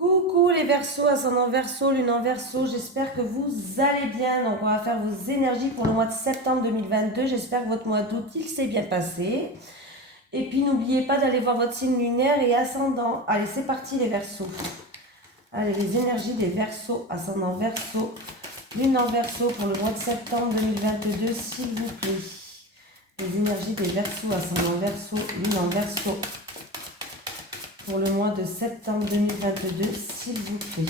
Coucou les Verseaux, ascendant Verseau, lune en Verseau, j'espère que vous allez bien. Donc on va faire vos énergies pour le mois de septembre 2022. J'espère que votre mois d'août il s'est bien passé. Et puis n'oubliez pas d'aller voir votre signe lunaire et ascendant. Allez, c'est parti les Verseaux. Allez, les énergies des Verseaux, ascendant Verseau, lune en Verseau pour le mois de septembre 2022, s'il vous plaît. Les énergies des Verseaux, ascendant Verseau, lune en Verseau pour le mois de septembre 2022, s'il vous plaît.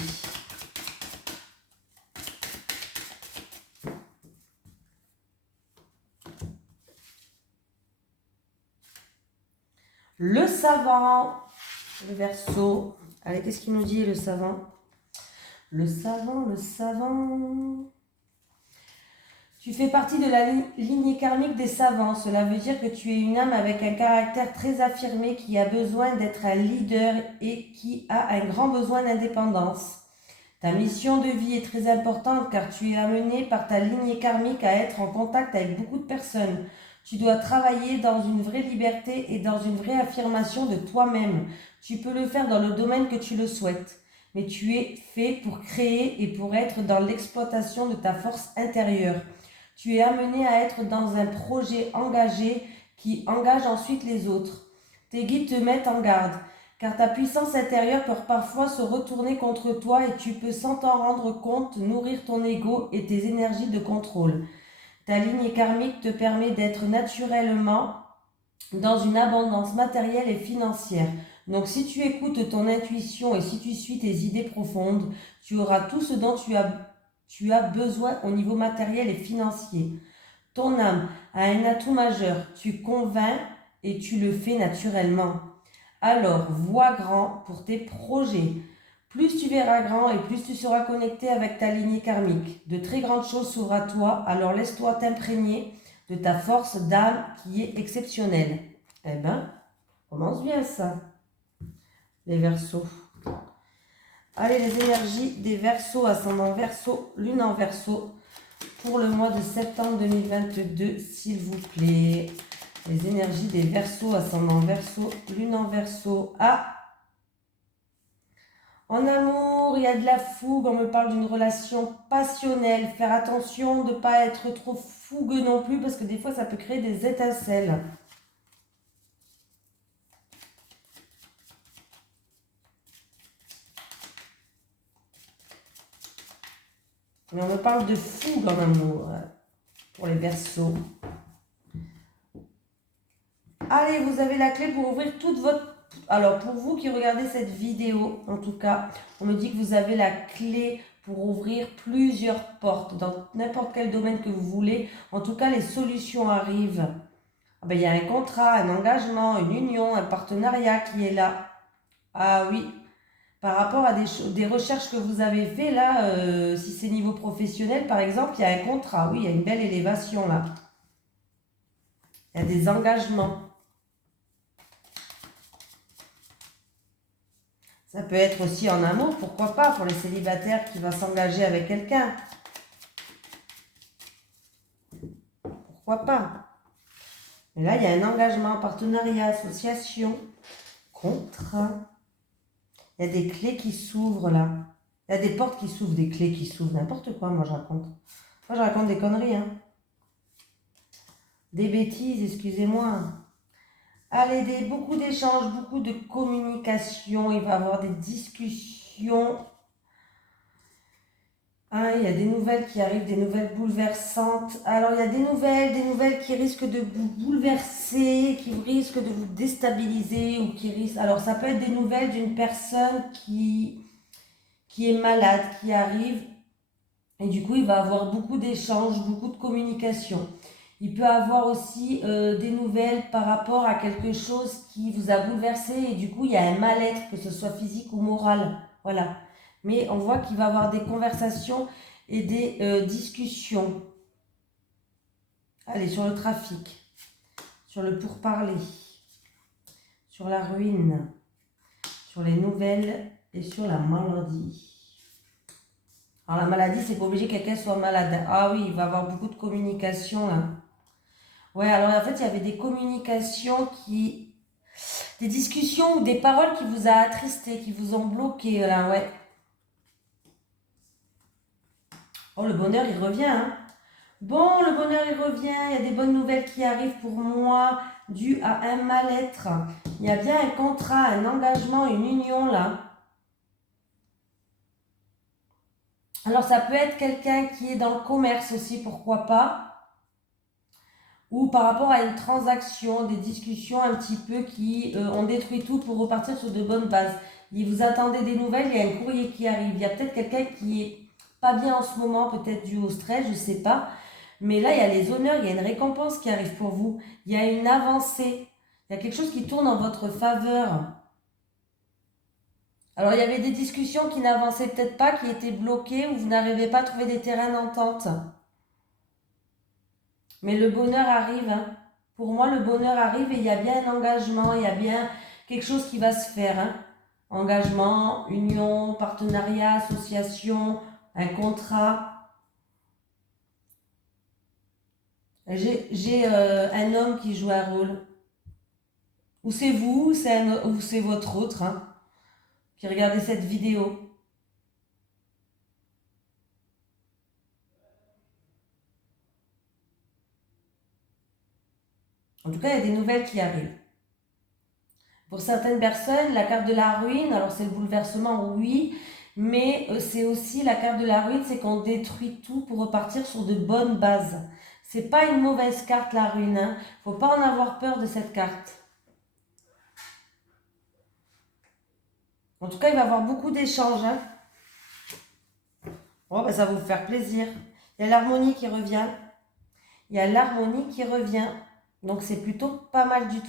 Le savant, le Verseau. Allez, qu'est-ce qu'il nous dit le savant? Le savant, le savant. Tu fais partie de la lignée karmique des savants. Cela veut dire que tu es une âme avec un caractère très affirmé qui a besoin d'être un leader et qui a un grand besoin d'indépendance. Ta mission de vie est très importante car tu es amené par ta lignée karmique à être en contact avec beaucoup de personnes. Tu dois travailler dans une vraie liberté et dans une vraie affirmation de toi-même. Tu peux le faire dans le domaine que tu le souhaites, mais tu es fait pour créer et pour être dans l'exploitation de ta force intérieure. Tu es amené à être dans un projet engagé qui engage ensuite les autres. Tes guides te mettent en garde, car ta puissance intérieure peut parfois se retourner contre toi et tu peux sans t'en rendre compte nourrir ton ego et tes énergies de contrôle. Ta lignée karmique te permet d'être naturellement dans une abondance matérielle et financière. Donc si tu écoutes ton intuition et si tu suis tes idées profondes, tu auras tout ce dont tu as besoin au niveau matériel et financier. Ton âme a un atout majeur, tu convaincs et tu le fais naturellement. Alors, vois grand pour tes projets. Plus tu verras grand et plus tu seras connecté avec ta lignée karmique. De très grandes choses s'ouvrent à toi, alors laisse-toi t'imprégner de ta force d'âme qui est exceptionnelle. Eh ben, commence bien ça, les Verseaux. Allez, les énergies des Verseaux, ascendant Verseau, lune en Verseau, pour le mois de septembre 2022, s'il vous plaît. Les énergies des Verseaux, ascendant Verseau, lune en Verseau. Ah, en amour, il y a de la fougue, on me parle d'une relation passionnelle. Faire attention de ne pas être trop fougueux non plus, parce que des fois, ça peut créer des étincelles. Mais on me parle de fougue en amour, pour les Verseaux. Allez, vous avez la clé pour ouvrir toute votre... Alors, pour vous qui regardez cette vidéo, en tout cas, on me dit que vous avez la clé pour ouvrir plusieurs portes dans n'importe quel domaine que vous voulez. En tout cas, les solutions arrivent. Ah ben, il y a un contrat, un engagement, une union, un partenariat qui est là. Ah oui, par rapport à des recherches que vous avez fait là, si c'est niveau professionnel, par exemple, il y a un contrat. Oui, il y a une belle élévation là. Il y a des engagements. Ça peut être aussi en amour, pourquoi pas, pour les célibataires qui vont s'engager avec quelqu'un. Pourquoi pas. Mais là, il y a un engagement, partenariat, association, contrat. Il y a des clés qui s'ouvrent là. Il y a des portes qui s'ouvrent, des clés qui s'ouvrent. N'importe quoi, moi je raconte. Moi je raconte des conneries. Hein. Des bêtises, excusez-moi. Allez, beaucoup d'échanges, beaucoup de communication. Il va y avoir des discussions. Ah, il y a des nouvelles qui arrivent, des nouvelles bouleversantes. Alors, il y a des nouvelles qui risquent de vous bouleverser, qui risquent de vous déstabiliser ou qui risquent... Alors, ça peut être des nouvelles d'une personne qui est malade, qui arrive. Et du coup, il va avoir beaucoup d'échanges, beaucoup de communication. Il peut avoir aussi des nouvelles par rapport à quelque chose qui vous a bouleversé et du coup, il y a un mal-être, que ce soit physique ou moral. Voilà. Mais on voit qu'il va avoir des conversations et des discussions. Allez, sur le trafic, sur le pourparler, sur la ruine, sur les nouvelles et sur la maladie. Alors la maladie, c'est pas obligé que quelqu'un soit malade. Ah oui, il va avoir beaucoup de communication là. Ouais, alors en fait, il y avait des communications qui Des discussions ou des paroles qui vous a attristé, qui vous ont bloqué, là, ouais. Oh, le bonheur, il revient, hein. Bon, le bonheur, il revient. Il y a des bonnes nouvelles qui arrivent pour moi, dues à un mal-être. Il y a bien un contrat, un engagement, une union, là. Alors, ça peut être quelqu'un qui est dans le commerce aussi, pourquoi pas. Ou par rapport à une transaction, des discussions un petit peu qui ont détruit tout pour repartir sur de bonnes bases. Et vous attendez des nouvelles, il y a un courrier qui arrive. Il y a peut-être quelqu'un qui est pas bien en ce moment, peut-être dû au stress, je ne sais pas. Mais là, il y a les honneurs, il y a une récompense qui arrive pour vous. Il y a une avancée. Il y a quelque chose qui tourne en votre faveur. Alors, il y avait des discussions qui n'avançaient peut-être pas, qui étaient bloquées, ou vous n'arrivez pas à trouver des terrains d'entente. Mais le bonheur arrive, hein. Pour moi, le bonheur arrive et il y a bien un engagement, il y a bien quelque chose qui va se faire, hein. Engagement, union, partenariat, association, un contrat. J'ai un homme qui joue un rôle. Ou c'est vous, ou c'est votre autre, hein, qui regardez cette vidéo. En tout cas, il y a des nouvelles qui arrivent. Pour certaines personnes, la carte de la ruine, alors c'est le bouleversement, oui, mais c'est aussi la carte de la ruine, c'est qu'on détruit tout pour repartir sur de bonnes bases. C'est pas une mauvaise carte, la ruine, hein. Faut pas en avoir peur de cette carte. En tout cas, il va y avoir beaucoup d'échanges, hein. Oh, ben, ça va vous faire plaisir. Il y a l'harmonie qui revient. Il y a l'harmonie qui revient. Donc, c'est plutôt pas mal du tout.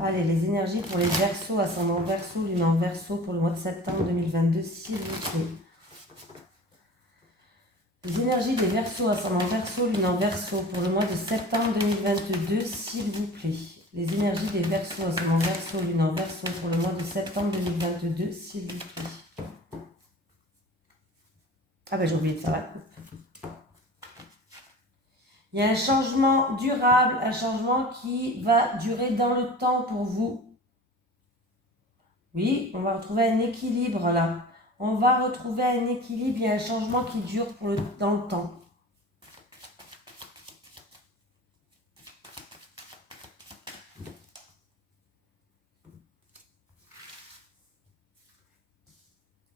Allez, les énergies pour les Verseaux, ascendant Verseau, lune en Verseau pour le mois de septembre 2022, s'il vous plaît. Les énergies des Verseaux, ascendant Verseau, lune en Verseau pour le mois de septembre 2022, s'il vous plaît. Les énergies des Verseaux, ascendant Verseau, lune en Verseau pour le mois de septembre 2022, s'il vous plaît. Ah ben j'ai oublié de faire la coupe. Il y a un changement durable, un changement qui va durer dans le temps pour vous. Oui, on va retrouver un équilibre là. On va retrouver un équilibre, il y a un changement qui dure dans le temps.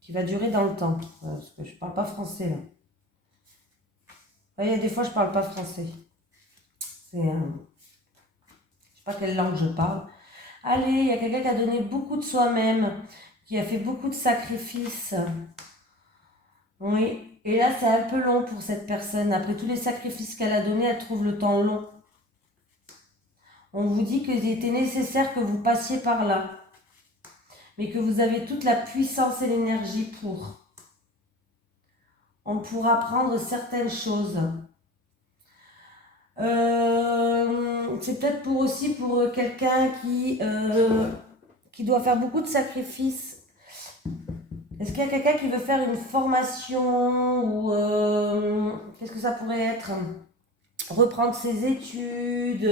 Qui va durer dans le temps. Parce que je ne parle pas français là. Vous voyez, des fois je ne parle pas français. Je ne sais pas quelle langue je parle. Allez, il y a quelqu'un qui a donné beaucoup de soi-même, qui a fait beaucoup de sacrifices. Oui, et là c'est un peu long pour cette personne. Après tous les sacrifices qu'elle a donnés, elle trouve le temps long. On vous dit qu'il était nécessaire que vous passiez par là, mais que vous avez toute la puissance et l'énergie pour. On pourra prendre certaines choses. C'est peut-être aussi pour quelqu'un qui doit faire beaucoup de sacrifices. Est-ce qu'il y a quelqu'un qui veut faire une formation ou qu'est-ce que ça pourrait être? Reprendre ses études.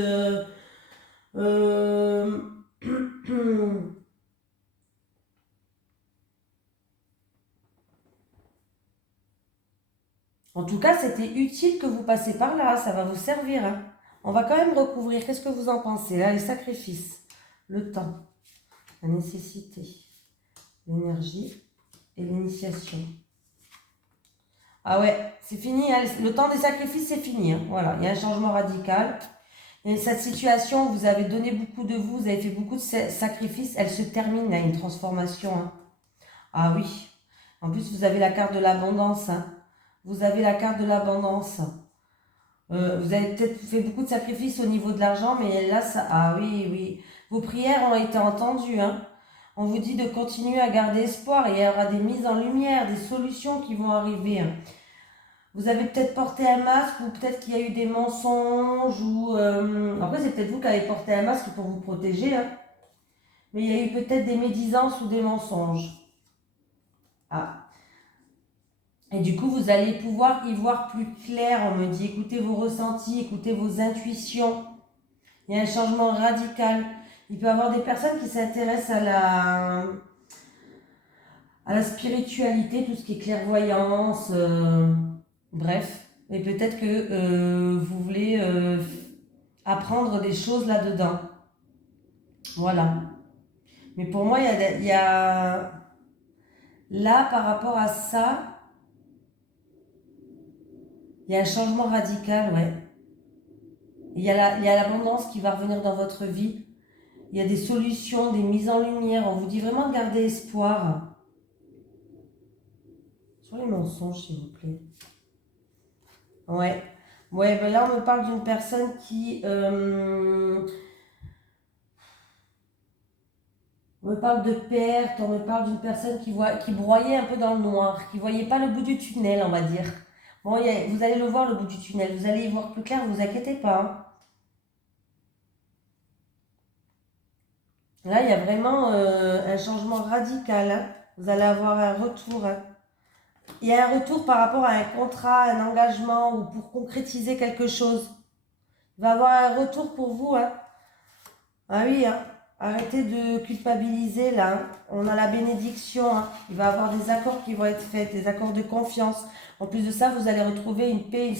En tout cas, c'était utile que vous passiez par là, ça va vous servir, hein. On va quand même recouvrir. Qu'est-ce que vous en pensez? Là, les sacrifices, le temps, la nécessité, l'énergie et l'initiation. Ah ouais, c'est fini, hein. Le temps des sacrifices, c'est fini, hein. Voilà, il y a un changement radical. Et cette situation où vous avez donné beaucoup de vous, vous avez fait beaucoup de sacrifices, elle se termine, il y a une transformation, hein. Ah oui, en plus, vous avez la carte de l'abondance, hein. Vous avez la carte de l'abondance. Vous avez peut-être fait beaucoup de sacrifices au niveau de l'argent, mais là, ça... Ah oui, oui. Vos prières ont été entendues, hein. On vous dit de continuer à garder espoir. Il y aura des mises en lumière, des solutions qui vont arriver, hein. Vous avez peut-être porté un masque ou peut-être qu'il y a eu des mensonges ou... Après, c'est peut-être vous qui avez porté un masque pour vous protéger, hein. mais il y a eu peut-être des médisances ou des mensonges. Ah. Et du coup, vous allez pouvoir y voir plus clair. On me dit, écoutez vos ressentis, écoutez vos intuitions. Il y a un changement radical. Il peut y avoir des personnes qui s'intéressent à la spiritualité, tout ce qui est clairvoyance, bref. Et peut-être que vous voulez apprendre des choses là-dedans. Voilà. Mais pour moi, il y a là, par rapport à ça, il y a un changement radical, ouais. Il y a l'abondance qui va revenir dans votre vie. Il y a des solutions, des mises en lumière. On vous dit vraiment de garder espoir. Sur les mensonges, s'il vous plaît. Ouais. Ouais, ben là, on me parle d'une personne qui... on me parle de perte, on me parle d'une personne qui broyait un peu dans le noir, qui ne voyait pas le bout du tunnel, on va dire. Bon, vous allez le voir, le bout du tunnel. Vous allez y voir plus clair, ne vous inquiétez pas. Hein. Là, il y a vraiment un changement radical. Hein. Vous allez avoir un retour. Hein. Il y a un retour par rapport à un contrat, un engagement ou pour concrétiser quelque chose. Il va y avoir un retour pour vous. Hein. Ah oui, hein. Arrêtez de culpabiliser là. Hein. On a la bénédiction. Hein. Il va y avoir des accords qui vont être faits, des accords de confiance. En plus de ça, vous allez retrouver une paix, une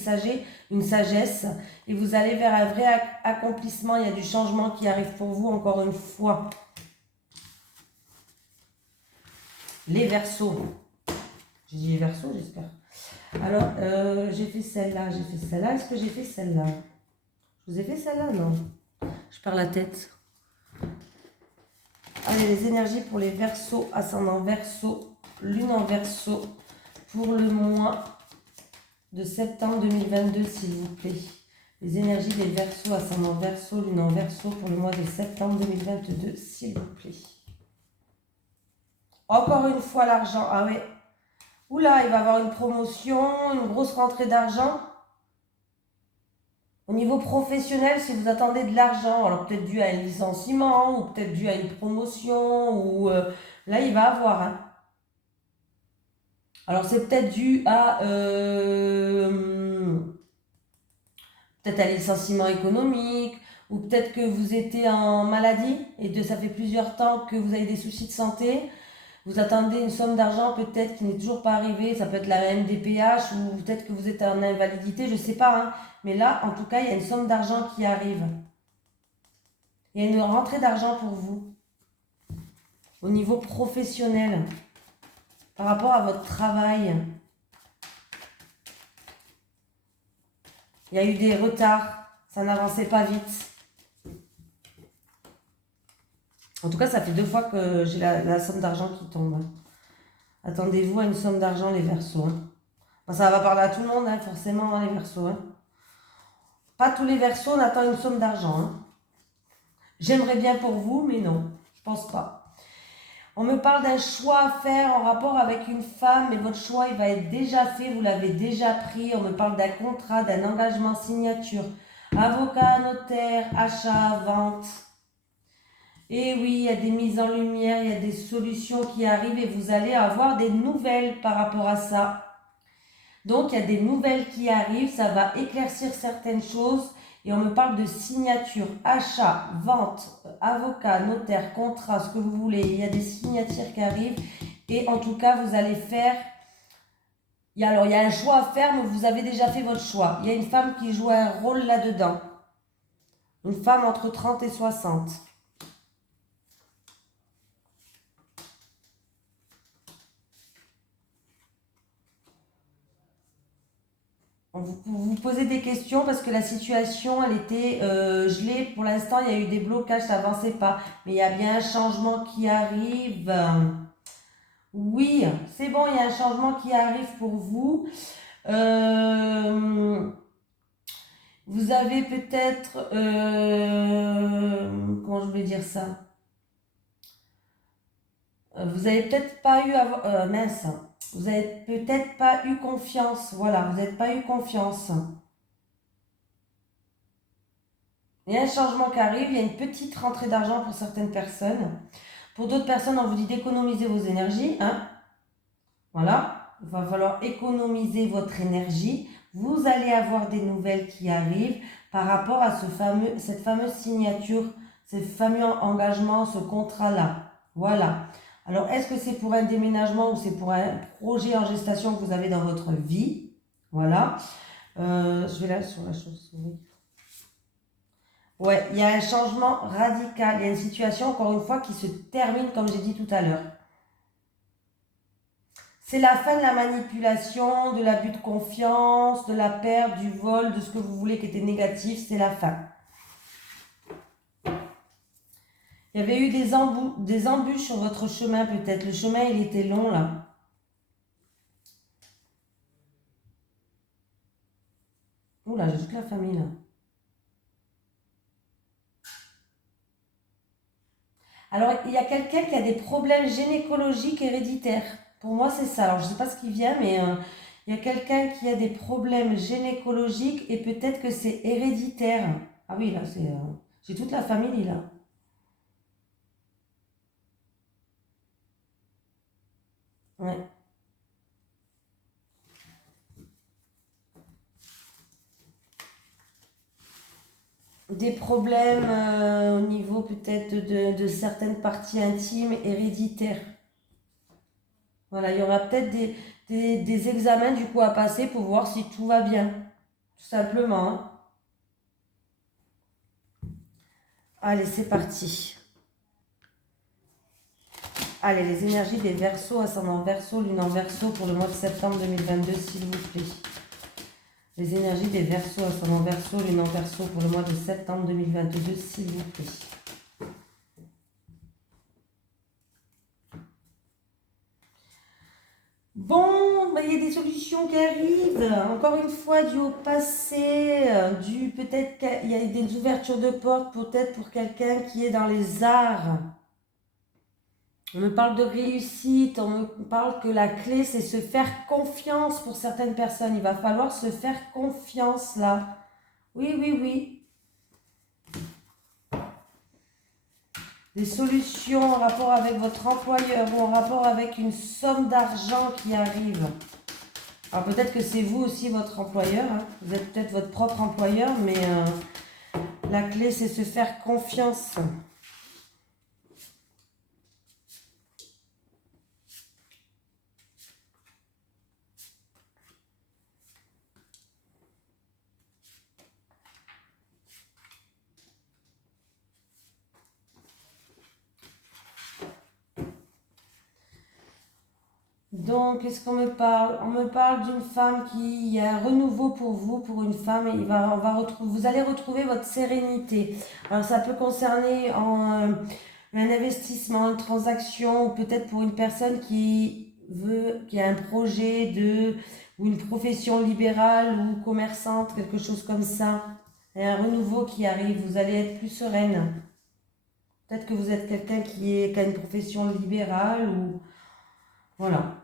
sagesse. Et vous allez vers un vrai accomplissement. Il y a du changement qui arrive pour vous encore une fois. Les Verseaux. J'ai dit les Verseaux, j'espère. Alors, j'ai fait celle-là, j'ai fait celle-là. Est-ce que j'ai fait celle-là? Je vous ai fait celle-là, non? Je perds la tête. Allez, les énergies pour les Verseaux, ascendant Verseau, lune en Verseau, pour le mois de septembre 2022, s'il vous plaît. Les énergies des Verseaux, ascendant Verseau, lune en Verseau, pour le mois de septembre 2022, s'il vous plaît. Encore une fois, l'argent. Ah ouais. Oula, il va y avoir une promotion, une grosse rentrée d'argent. Au niveau professionnel, si vous attendez de l'argent, alors peut-être dû à un licenciement, ou peut-être dû à une promotion, ou là, il va avoir. Hein. Alors, c'est peut-être dû à peut-être un licenciement économique, ou peut-être que vous étiez en maladie, et ça fait plusieurs temps que vous avez des soucis de santé. Vous attendez une somme d'argent peut-être qui n'est toujours pas arrivée, ça peut être la MDPH ou peut-être que vous êtes en invalidité, je ne sais pas. Hein. Mais là, en tout cas, il y a une somme d'argent qui arrive. Il y a une rentrée d'argent pour vous. Au niveau professionnel, par rapport à votre travail. Il y a eu des retards, ça n'avançait pas vite. En tout cas, ça fait 2 fois que j'ai la somme d'argent qui tombe. Hein. Attendez-vous à une somme d'argent, les Verseaux. Hein. Bon, ça va parler à tout le monde, hein, forcément, hein, les Verseaux. Hein. Pas tous les Verseaux, on attend une somme d'argent. Hein. J'aimerais bien pour vous, mais non, je pense pas. On me parle d'un choix à faire en rapport avec une femme, mais votre choix, il va être déjà fait, vous l'avez déjà pris. On me parle d'un contrat, d'un engagement, signature, avocat, notaire, achat, vente. Et oui, il y a des mises en lumière, il y a des solutions qui arrivent et vous allez avoir des nouvelles par rapport à ça. Donc, il y a des nouvelles qui arrivent, ça va éclaircir certaines choses. Et on me parle de signature, achat, vente, avocat, notaire, contrat, ce que vous voulez. Il y a des signatures qui arrivent. Et en tout cas, vous allez faire... il y a un choix à faire, mais vous avez déjà fait votre choix. Il y a une femme qui joue un rôle là-dedans. Une femme entre 30 et 60. Vous posez des questions parce que la situation, elle était gelée. Pour l'instant, il y a eu des blocages, ça n'avançait pas. Mais il y a bien un changement qui arrive. Oui, c'est bon, il y a un changement qui arrive pour vous. Vous avez peut-être... comment je vais dire ça? Vous n'avez peut-être pas eu... mince. Vous n'avez peut-être pas eu confiance. Voilà, vous n'avez pas eu confiance. Il y a un changement qui arrive, il y a une petite rentrée d'argent pour certaines personnes. Pour d'autres personnes, on vous dit d'économiser vos énergies. Hein. Voilà, il va falloir économiser votre énergie. Vous allez avoir des nouvelles qui arrivent par rapport à cette fameuse signature, ce fameux engagement, ce contrat-là. Voilà. Alors, est-ce que c'est pour un déménagement ou c'est pour un projet en gestation que vous avez dans votre vie? Voilà. Je vais là sur la chauve-souris. Ouais, il y a un changement radical. Il y a une situation, encore une fois, qui se termine, comme j'ai dit tout à l'heure. C'est la fin de la manipulation, de l'abus de confiance, de la perte, du vol, de ce que vous voulez qui était négatif. C'est la fin. Il y avait eu des embûches sur votre chemin peut-être. Le chemin, il était long là. Oula, j'ai toute la famille là. Alors, il y a quelqu'un qui a des problèmes gynécologiques héréditaires. Pour moi, c'est ça. Alors, je ne sais pas ce qui vient, mais il y a quelqu'un qui a des problèmes gynécologiques et peut-être que c'est héréditaire. Ah oui, là, c'est... j'ai toute la famille là. Ouais. Des problèmes au niveau peut-être de certaines parties intimes héréditaires. Voilà, il y aura peut-être des examens du coup à passer pour voir si tout va bien. Tout simplement. Hein. Allez, c'est parti. Allez, les énergies des Verseaux, ascendant Verseau, lune en Verseau pour le mois de septembre 2022, s'il vous plaît. Les énergies des Verseaux, ascendant Verseau, lune en Verseau pour le mois de septembre 2022, s'il vous plaît. Bon, il y a des solutions qui arrivent. Encore une fois, dû au passé, peut-être qu'il y a des ouvertures de portes, peut-être pour quelqu'un qui est dans les arts. On me parle de réussite, on me parle que la clé, c'est se faire confiance pour certaines personnes. Il va falloir se faire confiance là. Oui, oui, oui. Des solutions en rapport avec votre employeur ou en rapport avec une somme d'argent qui arrive. Alors peut-être que c'est vous aussi votre employeur. Hein. Vous êtes peut-être votre propre employeur, mais la clé, c'est se faire confiance. Donc, qu'est-ce qu'on me parle? On me parle d'une femme qui, il y a un renouveau pour vous, pour une femme, et vous allez retrouver votre sérénité. Alors, ça peut concerner un investissement, une transaction, ou peut-être pour une personne qui a un projet ou une profession libérale ou commerçante, quelque chose comme ça. Il y a un renouveau qui arrive, vous allez être plus sereine. Peut-être que vous êtes quelqu'un qui a une profession libérale ou... Voilà.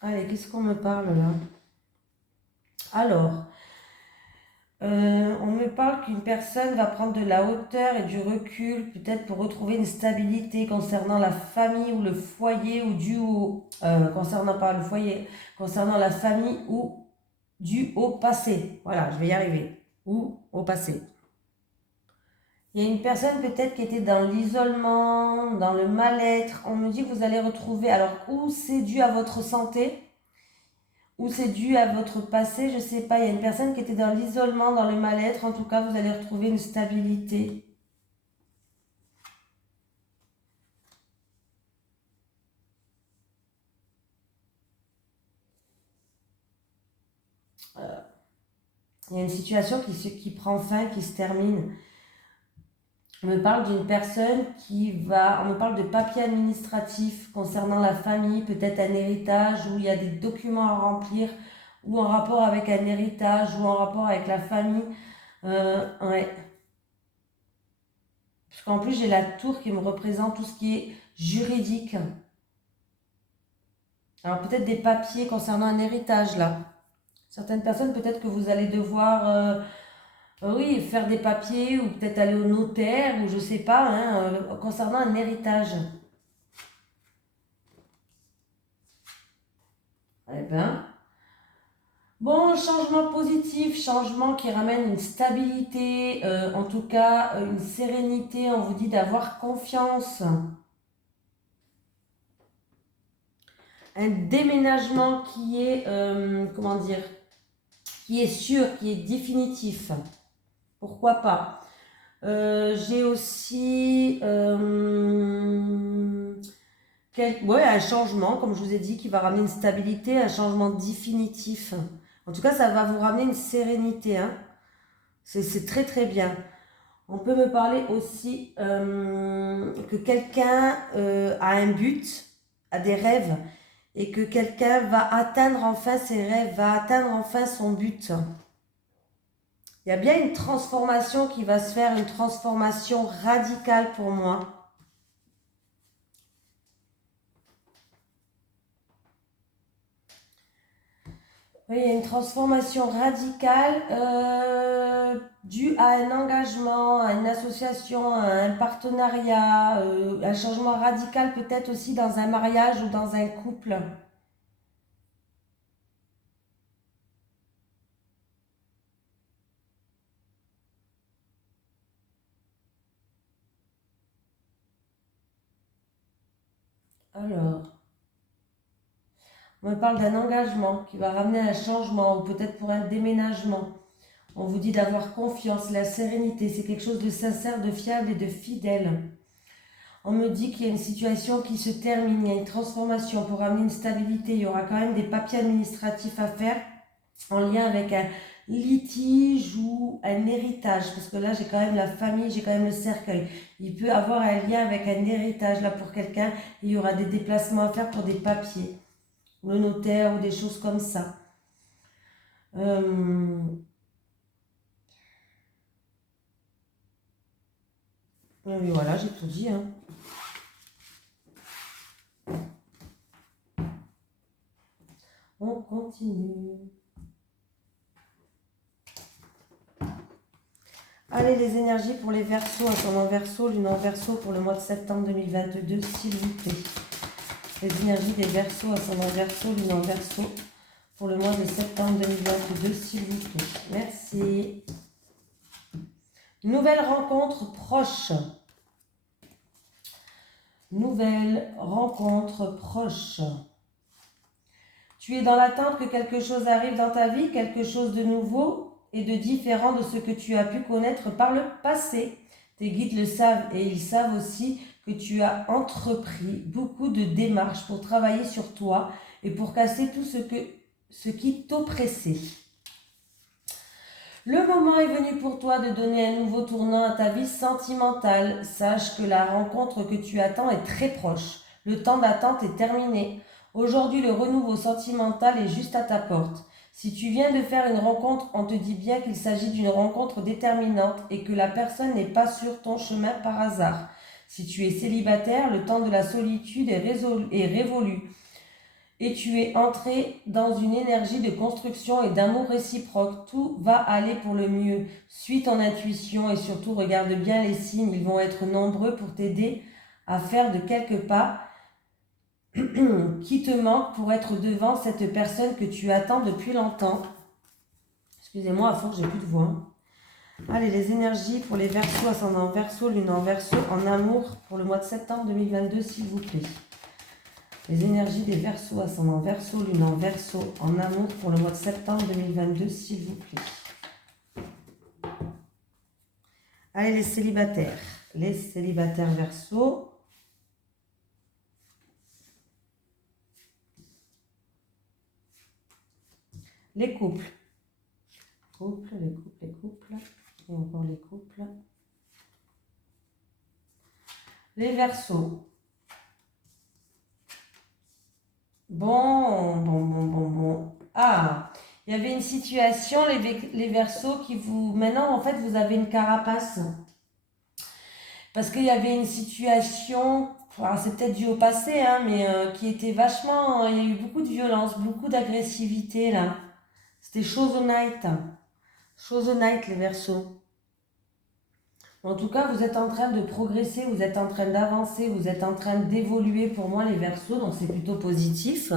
Allez, qu'est-ce qu'on me parle là? Alors, on me parle qu'une personne va prendre de la hauteur et du recul, peut-être pour retrouver une stabilité concernant la famille ou le foyer ou concernant pas le foyer, concernant la famille ou dû au passé. Voilà, je vais y arriver. Ou au passé. Il y a une personne peut-être qui était dans l'isolement, dans le mal-être. On me dit que vous allez retrouver, alors, ou c'est dû à votre santé, ou c'est dû à votre passé, je ne sais pas. Il y a une personne qui était dans l'isolement, dans le mal-être. En tout cas, vous allez retrouver une stabilité. Il y a une situation qui prend fin, qui se termine. On me parle d'une personne on me parle de papiers administratifs concernant la famille, peut-être un héritage où il y a des documents à remplir, ou en rapport avec un héritage, ou en rapport avec la famille. Ouais. Parce qu'en plus, j'ai la tour qui me représente tout ce qui est juridique. Alors peut-être des papiers concernant un héritage là. Certaines personnes, peut-être que vous allez devoir, oui, faire des papiers ou peut-être aller au notaire ou je sais pas, hein, concernant un héritage. Eh ben, bon, changement positif, changement qui ramène une stabilité, en tout cas une sérénité. On vous dit d'avoir confiance. Un déménagement qui est, comment dire, qui est sûr, qui est définitif. Pourquoi pas. J'ai aussi ouais, un changement, comme je vous ai dit, qui va ramener une stabilité, un changement définitif. En tout cas, ça va vous ramener une sérénité. Hein. C'est très très bien. On peut me parler aussi que quelqu'un a un but, a des rêves, et que quelqu'un va atteindre enfin ses rêves, va atteindre enfin son but. Il y a bien une transformation qui va se faire, une transformation radicale pour moi. Oui, il y a une transformation radicale due à un engagement, à une association, à un partenariat, un changement radical peut-être aussi dans un mariage ou dans un couple. Alors, on me parle d'un engagement qui va ramener un changement ou peut-être pour un déménagement. On vous dit d'avoir confiance, la sérénité, c'est quelque chose de sincère, de fiable et de fidèle. On me dit qu'il y a une situation qui se termine, il y a une transformation pour amener une stabilité. Il y aura quand même des papiers administratifs à faire en lien avec un litige ou un héritage. Parce que là, j'ai quand même la famille, j'ai quand même le cercueil. Il peut avoir un lien avec un héritage là pour quelqu'un. Il y aura des déplacements à faire pour des papiers. Le notaire ou des choses comme ça. Et voilà, j'ai tout dit. Hein. On continue. Allez, les énergies pour les Verseaux, ascendant Verseau, lune en Verseau pour le mois de septembre 2022, s'il vous plaît. Les énergies des Verseaux, ascendant Verseau, lune en Verseau pour le mois de septembre 2022, s'il vous plaît. Merci. Nouvelle rencontre proche. Nouvelle rencontre proche. Tu es dans l'attente que quelque chose arrive dans ta vie, quelque chose de nouveau et de différent de ce que tu as pu connaître par le passé. Tes guides le savent et ils savent aussi que tu as entrepris beaucoup de démarches pour travailler sur toi et pour casser tout ce qui t'oppressait. Le moment est venu pour toi de donner un nouveau tournant à ta vie sentimentale. Sache que la rencontre que tu attends est très proche. Le temps d'attente est terminé. Aujourd'hui, le renouveau sentimental est juste à ta porte. Si tu viens de faire une rencontre, on te dit bien qu'il s'agit d'une rencontre déterminante et que la personne n'est pas sur ton chemin par hasard. Si tu es célibataire, le temps de la solitude est révolu. Et tu es entré dans une énergie de construction et d'amour réciproque. Tout va aller pour le mieux. Suis ton intuition et surtout regarde bien les signes. Ils vont être nombreux pour t'aider à faire de quelques pas qui te manquent pour être devant cette personne que tu attends depuis longtemps. Excusez-moi, à force, j'ai plus de voix. Allez, les énergies pour les Verseaux, ascendant Verseau, lune en Verseau, en amour pour le mois de septembre 2022, s'il vous plaît. Les énergies des Verseaux, ascendant Verseau, lune en Verseau, en amour pour le mois de septembre 2022, s'il vous plaît. Allez, les célibataires. Les célibataires Verseau. Les couples. Les couples. Et encore les couples. Les Verseaux. Bon. Ah, il y avait une situation, les Verseaux, qui vous... Maintenant, en fait, vous avez une carapace. Parce qu'il y avait une situation alors c'est peut-être dû au passé, hein, mais qui était vachement... il y a eu beaucoup de violence, beaucoup d'agressivité, là. C'était chose night. Chose night, les Verseaux. En tout cas, vous êtes en train de progresser, vous êtes en train d'avancer, vous êtes en train d'évoluer pour moi, les Verseaux, donc c'est plutôt positif.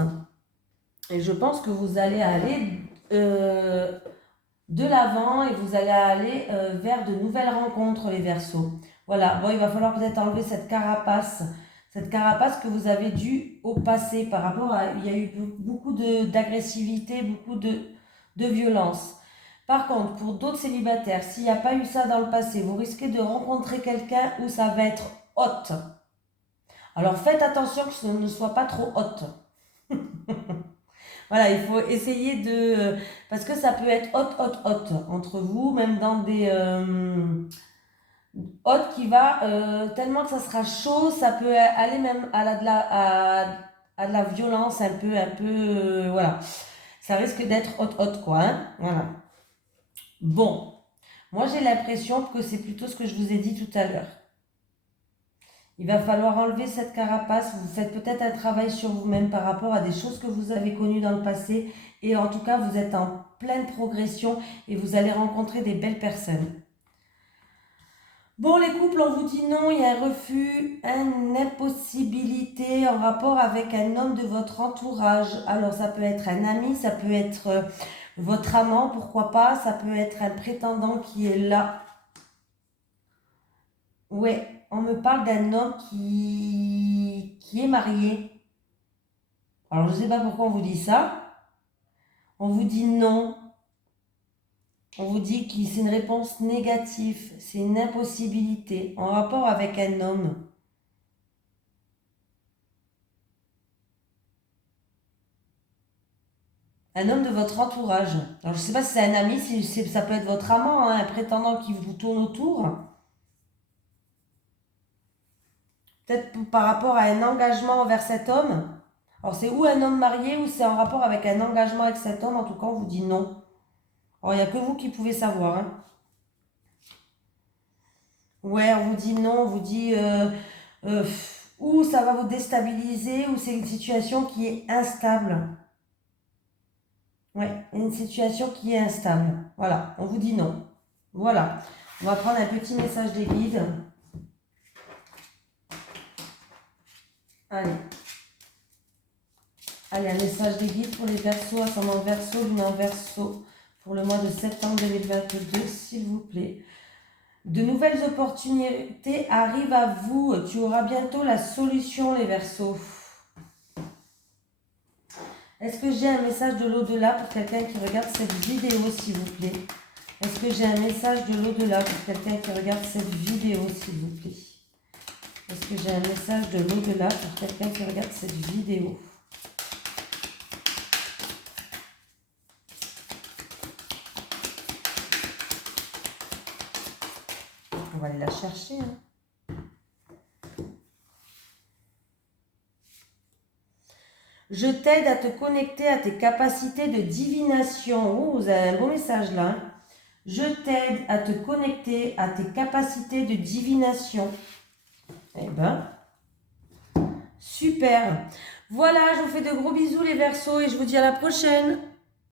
Et je pense que vous allez aller de l'avant et vous allez aller vers de nouvelles rencontres, les Verseaux. Voilà, bon, il va falloir peut-être enlever cette carapace que vous avez due au passé par rapport à... Il y a eu beaucoup d'agressivité, beaucoup de violence. Par contre, pour d'autres célibataires, s'il n'y a pas eu ça dans le passé, vous risquez de rencontrer quelqu'un où ça va être hot. Alors faites attention que ce ne soit pas trop hot. Voilà, il faut essayer de... Parce que ça peut être hot entre vous, même dans des... hot qui va... tellement que ça sera chaud, ça peut aller même à de la violence un peu... voilà. Ça risque d'être hot, quoi. Hein, voilà. Bon. Moi, j'ai l'impression que c'est plutôt ce que je vous ai dit tout à l'heure. Il va falloir enlever cette carapace. Vous faites peut-être un travail sur vous-même par rapport à des choses que vous avez connues dans le passé. Et en tout cas, vous êtes en pleine progression et vous allez rencontrer des belles personnes. Bon, les couples, on vous dit non, il y a un refus, une impossibilité en rapport avec un homme de votre entourage. Alors, ça peut être un ami, ça peut être votre amant, pourquoi pas. Ça peut être un prétendant qui est là. Ouais. On me parle d'un homme qui est marié. Alors, je ne sais pas pourquoi on vous dit ça. On vous dit non. On vous dit que c'est une réponse négative. C'est une impossibilité en rapport avec un homme. Un homme de votre entourage. Alors, je ne sais pas si c'est un ami, ça peut être votre amant, hein, un prétendant qui vous tourne autour. Peut-être par rapport à un engagement envers cet homme. Alors, c'est ou un homme marié ou c'est en rapport avec un engagement avec cet homme. En tout cas, on vous dit non. Alors, il n'y a que vous qui pouvez savoir. Hein. Ouais, on vous dit non, on vous dit ou ça va vous déstabiliser ou c'est une situation qui est instable. Ouais, une situation qui est instable. Voilà, on vous dit non. Voilà, on va prendre un petit message des guides. Allez. Allez, un message des guides pour les Verseaux, ascendant Verseau, lune en Verseau, pour le mois de septembre 2022, s'il vous plaît. De nouvelles opportunités arrivent à vous. Tu auras bientôt la solution, les Verseaux. Est-ce que j'ai un message de l'au-delà pour quelqu'un qui regarde cette vidéo, s'il vous plaît? Est-ce que j'ai un message de l'au-delà pour quelqu'un qui regarde cette vidéo, s'il vous plaît? Est-ce que j'ai un message de l'au-delà pour quelqu'un qui regarde cette vidéo? On va aller la chercher. Hein. Je t'aide à te connecter à tes capacités de divination. Oh, vous avez un beau message là. Je t'aide à te connecter à tes capacités de divination. Eh ben, super. Voilà, je vous fais de gros bisous les Verseaux et je vous dis à la prochaine.